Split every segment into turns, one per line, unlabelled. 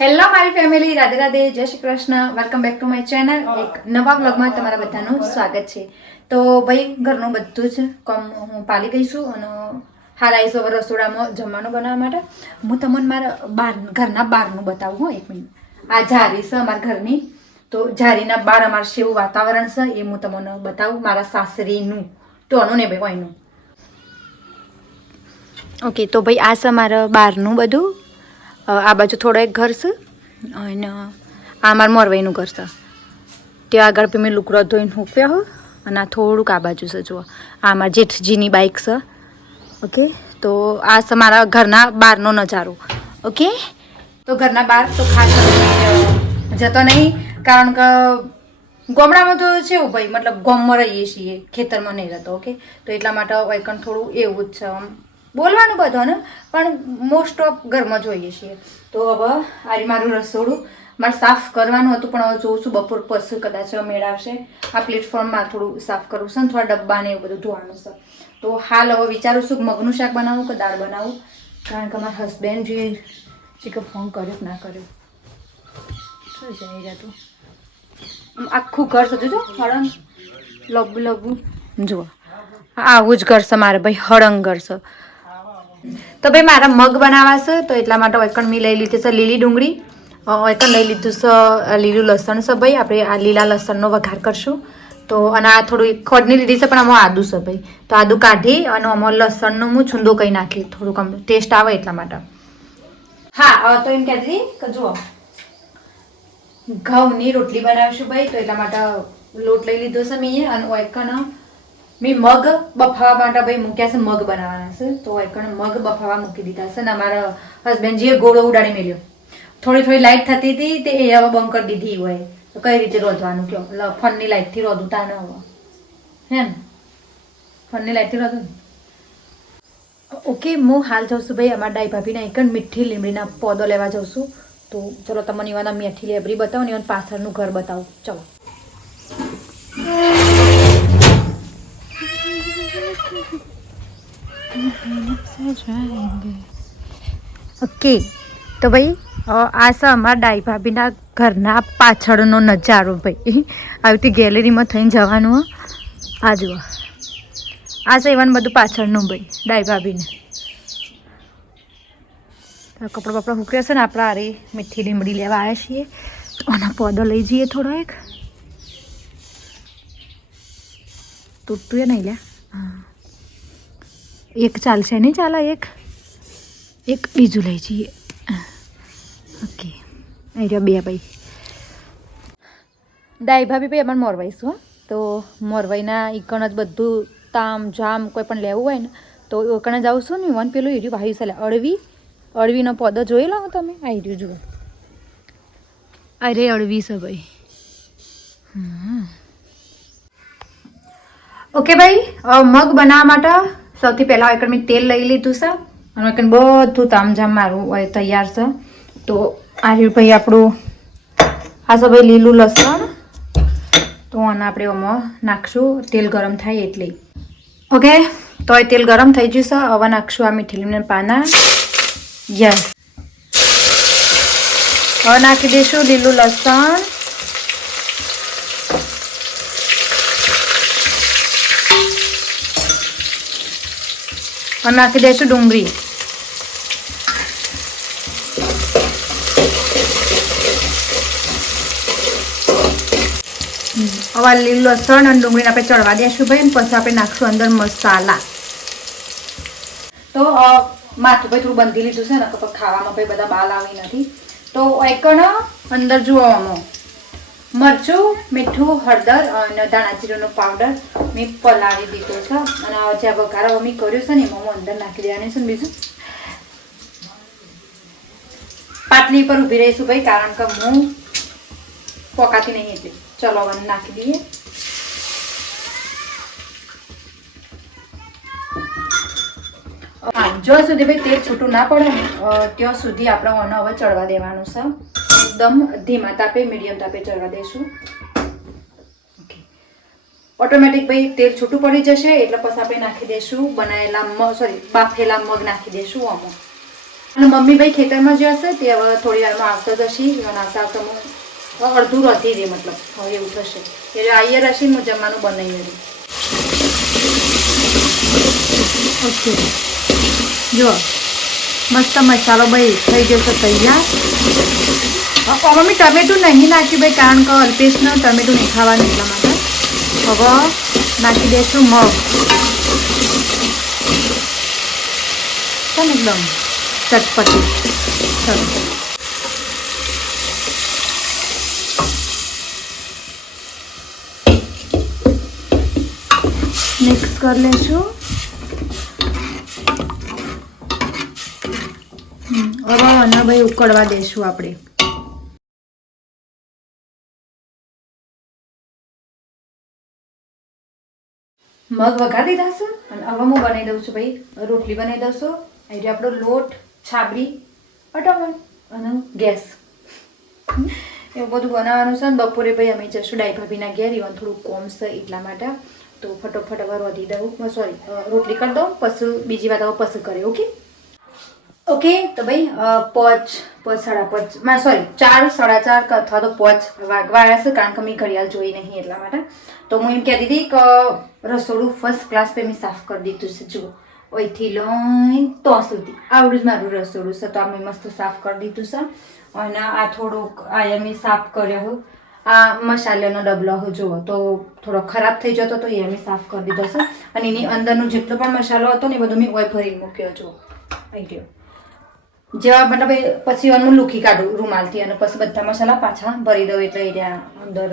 Hello મારી family Radhe Radhe. જય Shri Krishna. Welcome back to my channel એક નવા બ્લોગમાં તમારા બધાનું સ્વાગત છે. તો ભાઈ ઘરનું બધું જ કોમ હું પાલી ગઈ છું અને હાલ આવીશ હવે રસોડામાં જમવાનું બનાવવા માટે. હું તમને મારા બાર ઘરના બહારનું બતાવું હો એક મિનિટ. આ ઝારી છે અમારા ઘરની. તો ઝારીના બાર અમારે જેવું વાતાવરણ છે એ હું તમને બતાવું. મારા સાસરીનું તો આનું ને ભાઈ કોઈનું ઓકે તો ભાઈ આ છે મારા બહારનું બધું. આ બાજુ થોડો એક ઘર છે. અને આ મારું મોરવાઈનું ઘર છે. ત્યાં આગળ મેં લુકડો ધોઈને મૂક્યા હો, અને આ થોડુંક આ બાજુ છે, જુઓ. આ મારા જેઠજીની બાઇક છે. ઓકે? તો આ છે મારા ઘરના બહારનો નજારો. ઓકે? તો ઘરના બહાર તો ખાસ જતો નહીં, કારણ કે ગામડામાં તો છે એવું ભાઈ, મતલબ ગામમાં રહીએ છીએ, ખેતરમાં નહીં રહેતો, ઓકે? તો એટલા માટે વૈકણ થોડું એવું જ છે આમ. બોલવાનું બધાને, પણ મોસ્ટ ઓફ ઘરમાં જોઈએ છીએ. તો હવે આ મારું રસોડું મારે સાફ કરવાનું હતું, પણ હવે જોઉં છું બપોર પછી કદાચ મેળ આવશે. આ પ્લેટફોર્મમાં થોડું સાફ કરવું છે ને થોડા ડબ્બા ને એવું બધું ધોવાનું છે. તો હાલ હવે વિચારું છું કે મગનું શાક બનાવું કે દાળ બનાવું? કારણ કે મારા હસબન્ડ જે છે કે ફોન કર્યો ના કર્યો. શું જાય જતું? આખું ઘર સજું જો હળંગ લબુ લબુ. જુઓ. આવું જ ઘર છે મારે ભાઈ હળંગ ઘર છે. તો ભાઈ મારા મગ બનાવાશે તો એટલા માટે ઓકણ મેં લઈ લીધી છે લીલી ડુંગળી. અ, વૈકણ લઈ લીધું છે લીલું લસણ છે ભાઈ. આપણે આ લીલા લસણનો વઘાર કરશું. તો અને આ થોડું ખોડની લીધી છે પણ આમાં આદુ છે ભાઈ. તો આદુ કાઢી અને આમાં લસણનું હું છૂંદો કહી નાખી. થોડુંક આમ ટેસ્ટ આવે એટલા માટે. હા તો એમ કહેતી કે જુઓ ઘઉંની રોટલી બનાવીશું ભાઈ તો એટલા માટે લોટ લઈ લીધો છે મેં અને વૈકણ મેં મગ બફાવા માટે ભાઈ મૂક્યા છે, મગ બનાવવાના છે. તો એકણ મગ બફાવા મૂકી દીધા છે ને અમારા હસબન્ડજીએ ગોળો ઉડાડી મેલ્યો થોડી થોડી લાઇટ થતી હતી તે એ હવે બંધ કરી દીધી હોય. તો કઈ રીતે રોધવાનું કયો? લ, ફોનની લાઇટથી રોધું તા ન હવે હે ને ફોનની લાઇટથી રોધું? ઓકે હું હાલ જાઉં છું ભાઈ અમારા ડાઈ ભાભીના એક મીઠી લીમડીના પોદો લેવા જાઉં છું. તો ચલો તમને એવાના મીઠી લેબરી બતાવો ને પાછળનું ઘર બતાવું. ચલો. ઓકે, તો ભાઈ આ છે અમારા ડાઈ ભાભીના ઘરના પાછળનો નજારો ભાઈ. આવી ગેલેરીમાં થઈને જવાનું આ જુઓ. આ છે એવાનું બધું પાછળનું ભાઈ, ડાઈ ભાભીને. કપડાં બપડા હુકર્યા છે ને, આપણે આરે મીઠી લીમડી લેવા આવ્યા છીએ. તો આના પોદો લઈ જઈએ થોડો એક. તૂટતું એ નહીં લ્યા. એક ચાલશે નહીં ચાલે એક? એક બીજું લઈ જઈએ. ઓકે. અહીં રહ્યા બે ભાઈ. દાઈ ભાભી ભાઈ અમારે મોરવાઈશું હા. તો મોરવાઈના ઈકણ જ બધું તામ જામ કોઈ પણ લેવું હોય ને તો ઈકણ જાઉં છું ને વન પેલું એર્યું ભાઈ ચાલે અળવી. અળવીનો પોદો જોઈ લો તમે? આ એર્યું જુઓ. અરે અળવી છે ભાઈ. ઓકે ભાઈ મગ બનાવવા માટે સૌથી પહેલાં એકડ મેં તેલ લઈ લીધું છે. અને એકડ બધું તામઝામ મારું હોય તૈયાર છે. તો આ ભાઈ આપણું, આ છે ભાઈ લીલું લસણ. તો આને આપણે આમાં નાખશું. તેલ ગરમ થાય એટલે. ઓકે તો એ તેલ ગરમ થઈ જશે હવે નાખશું આ મીઠી પાના. યસ હવે નાખી દઈશું લીલું લસણ. અને નાખી દઈશું ડુંગળી હવે લીલું લસણ અને ડુંગળીને આપણે ચડવા દઈશું ભાઈ અને પછી આપણે નાખશું અંદર મસાલા તો માથું ભાઈ થોડું બંધી લીધું છે ને તો ખાવામાં ભાઈ બધા બાલ આવી નથી તો એકણ અંદર જુઓ આમાં મરચું, મીઠું, હળદર અને ધાણા જીરુંનો પાવડર મેં પલાળી દીધો છે. અને જે વઘારો હવે મેં કર્યું છે ને, એમાં હું અંદર નાખી દેવાની છું બીજું. પાટલી પર ઊભી રહીશું ભાઈ, કારણ કે હું પોકાતી નહીં એટલે. ચલો હવે નાખી દઈએ. જ્યાં સુધી ભાઈ તેલ છૂટું ના પડે ને ત્યાં સુધી આપણે ઓનો હવે ચડવા દેવાનું છે. એકદમ ધીમા તાપે મીડિયમ તાપે ચડવા દઈશું ઓકે ઓટોમેટિક ભાઈ, તેલ છૂટું પડી જશે, એટલે પછી આપણે નાખી દઈશું બનાવેલા મગ સોરી બાફેલા મગ નાખી દઈશું આમાં. અને મમ્મી ભાઈ ખેતરમાં જે હશે, તે હવે થોડી વારમાં આવતા જશે નાસ્તા આવતા અડધું રહેતી રહી મતલબ. હવે એવું થશે. એટલે આઈએ રસી હું જમવાનું બનાવી દઉં. ઓકે જો, મસ્ત મસાલો ભાઈ થઈ જશે તૈયાર. મમ્મી, ટમેટું નહીં નાખ્યું ભાઈ, કારણ કે અલ્પેશને ટમેટું નહીં ખાવાનું એટલા માટે. હવે નાખી દઈશું મગ. છે ને એકદમ ચટપટી. મિક્સ કરી લઈશું. હવે આને ભાઈ ઉકળવા દઈશું આપણે. મગ વઘારી દીધા છે અને હવે હું બનાવી દઉં છું ભાઈ. રોટલી બનાવી દઉં છું. એટલે આપણો લોટ, છાબડી, અટાવણ અને ગેસ. એવું બધું બનાવવાનું છે ને બપોરે ભાઈ અમે જશું ડાઈ ભાભીના ઘેર. ઇવન થોડું કોમ છે એટલા માટે. તો ફટોફટ હવે વધી દઉં. સોરી રોટલી કરી દઉં, પછી બીજી વાત હવે પછી કરે ઓકે? ઓકે તો ભાઈ પાંચ પાંચ સાડા પાંચ. માં સોરી ચાર, સાડા ચાર અથવા તો પાંચ. વાગવા આવ્યા છે, કારણ કે મેં ઘડિયાળ જોઈ નહીં એટલા માટે. તો હું એમ કહેતી હતી કે, રસોડું ફર્સ્ટ ક્લાસ પે મેં સાફ કરી દીધું છે, જુઓ. ઓયથી લઈ તો સુધી. આવડું જ મારું રસોડું છે, તો આ મેં મસ્ત સાફ કરી દીધું છે. અને આ થોડુંક, આ મેં સાફ કર્યો હું. આ મસાલાનો ડબલો હું, જુઓ. તો થોડો ખરાબ થઈ જતો તો એ મેં સાફ કરી દીધો છે. અને એની અંદરનો જેટલો પણ મસાલો હતો ને એ બધું મેં ઓય ભરી મૂક્યો, જુઓ. આવી ગયો. જેવા મતલબ પછી હું લૂકી કાઢું રૂમાલથી અને પછી બધા મસાલા પાછા ભરી દઉં એટલે એ અંદર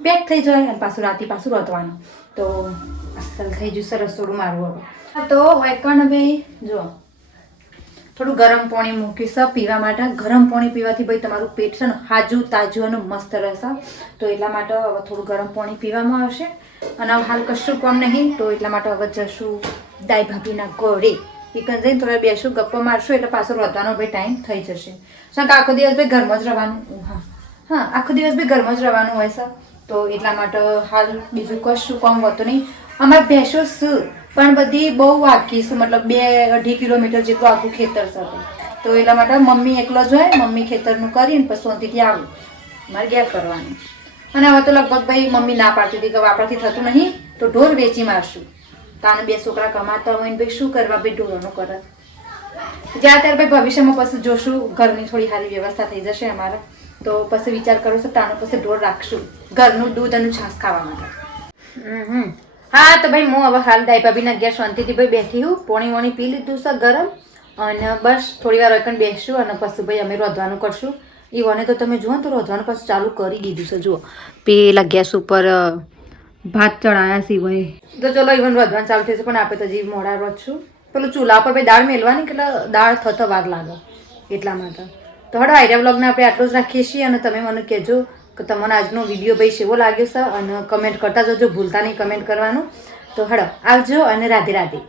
પેક થઈ જાય અને પાછું રાતે પાછું રોતવાનું. તો અસલ થઈ જશે થોડું મારું હવે. તો વેકણ ભાઈ જો થોડું ગરમ પાણી મૂકીશ પીવા માટે. ગરમ પાણી પીવાથી ભાઈ તમારું પેટ છે ને હાજુ તાજું અને મસ્ત રહેશે. તો એટલા માટે હવે થોડું ગરમ પાણી પીવામાં આવશે. અને હાલ કશું કોમ નહીં, તો એટલા માટે હવે જશું દાઈ ભાભીના ઘરે. એકન જઈને થોડા બેસું, ગપ્પો મારશું, એટલે પાછો વધવાનો ભાઈ ટાઈમ થઈ જશે. કે આખો દિવસ ભાઈ ઘરમાં જ રહેવાનું. હા. હા, આખો દિવસ ભાઈ ઘરમાં જ રહેવાનું હોય સર. તો એટલા માટે હાલ બીજું કશું કોમ હોતું નહીં. અમારે ભેંસો શું પણ બધી બહુ વાકી શું મતલબ બે અઢી કિલોમીટર જેટલું આખું ખેતર છે તો એટલા માટે મમ્મી એકલો જ હોય, મમ્મી ખેતરનું કરીને પછી સોનથી આવું. મારે ઘેર કરવાનું. અને હવે તો લગભગ ભાઈ મમ્મી ના પાડતી હતી, કે વાપરથી થતું નહીં, તો ઢોર વેચી મારશું. તાને બે છોકરા કમાતા હોય ને ભાઈ શું કરવા ભાઈ ઢોરોનું કરે જ્યાં ત્યારે ભાઈ ભવિષ્યમાં પછી જોશું, ઘરની થોડી સારી વ્યવસ્થા થઈ જશે અમારે. તો પછી વિચાર કરું છું, તાનો પછી ઢોર રાખશું. ઘરનું દૂધ અને છાશ ખાવા માટે. હા, તો ભાઈ હું હવે હાલ દાઈ ભાભીના ઘેર શાંતિથી ભાઈ બેઠી હું. પોણી વોણી પી લીધું છે ગરમ. અને બસ થોડી વાર એકણ બેસશું અને પછી ભાઈ અમે રોધવાનું કરશું. એ વને તો તમે જુઓ તો રોધવાનું પછી ચાલુ કરી દીધું છે, જુઓ. પેલા ગેસ ઉપર ભાત ચડાયા સિવાય. તો ચલો ઇવન વધવાનું ચાલુ થશે પણ આપણે તો હજી મોડા રોજ છું. પેલું ચૂલા પર ભાઈ દાળ મેલવાની એટલે દાળ થતો વાર લાગે, એટલા માટે. તો હડો, આઈડિયા બ્લોગને આપણે આટલું જ રાખીએ છીએ અને તમે મને કહેજો કે તમને આજનો વીડિયો ભાઈ સેવો લાગ્યો છે અને કમેન્ટ કરતા જજો, ભૂલતા નહીં કમેન્ટ કરવાનું. તો હડો, આવજો અને રાધે રાધે.